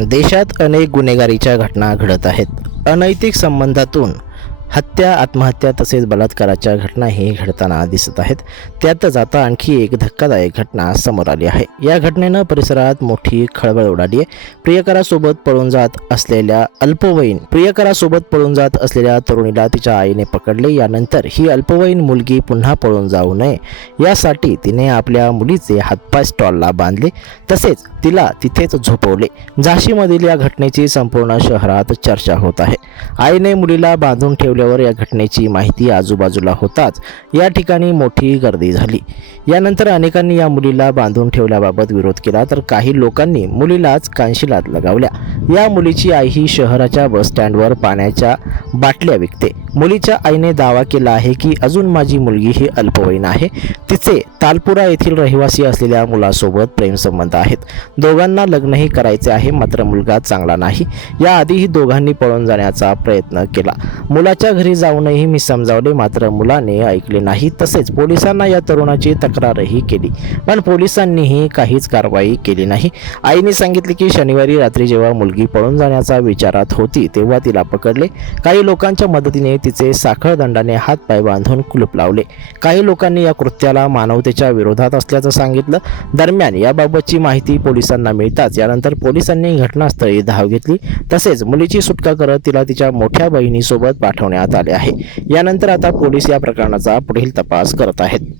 देशात अनेक गुन्हेगारीच्या घटना घडत आहेत। अनैतिक संबंधातून हत्या, आत्महत्या तसेच बलात्काराच्या घटनाही घडताना दिसत आहेत। त्यातच आता आणखी एक धक्कादायक घटना समोर आली आहे। या घटनेनं परिसरात मोठी खळबळ उडाली आहे। प्रियकरासोबत पळून जात असलेल्या तरुणीला तिच्या आईने पकडले। यानंतर ही अल्पवयीन मुलगी पुन्हा पळून जाऊ नये यासाठी तिने आपल्या मुलीचे हातपाय स्टॉलला बांधले, तसेच तिला तिथेच झोपवले। झाशीमधील या घटनेची संपूर्ण शहरात चर्चा होत आहे। आईने मुलीला बांधून ठेवल्यावर या घटनेची माहिती आजूबाजूला होताच या ठिकाणी मोठी गर्दी झाली। यानंतर अनेकांनी या मुलीला बांधून ठेवल्याबाबत विरोध केला, तर काही लोकांनी मुलीलाच कानशिलात लगावल्या। या मुलीची आई ही शहराच्या बस स्टँडवर पाण्याच्या बाटल्या विकते। मुलीच्या आईने दावा केला आहे की अजून माझी मुलगी ही अल्पवयीन आहे। तिचे तालपुरा येथील रहिवासी असलेल्या मुलासोबत प्रेमसंबंध आहेत। दोघांना लग्नही करायचे आहे, मात्र मुलगा चांगला नाही। याआधीही दोघांनी पळून जाण्याचा प्रयत्न केला। मुलाच्या घरी जाऊनही मी समजावले, मात्र मुलाने ऐकले नाही। तसेच पोलिसांना या तरुणाची तक्रारही केली, पण पोलिसांनीही काहीच कारवाई केली नाही। आईने सांगितले की शनिवारी रात्री जेव्हा मुलगी पळून जाण्याचा विचारात होती तेव्हा तिला पकडले। काही लोकांच्या मदतीने तिचे साखळदंडाने हातपाय बांधून कुलूप लावले। काही लोकांनी या कृत्याला मानवतेच्या विरोधात असल्याचं सांगितलं। दरम्यान याबाबतची माहिती पोलिसांना मिळताच यानंतर पोलिसांनी घटनास्थळी धाव घेतली, तसेच मुलीची सुटका करत तिला तिच्या मोठ्या बहिणीसोबत पाठवण्यात आले आहे। यानंतर आता पोलीस या प्रकरणाचा पुढील तपास करत आहेत।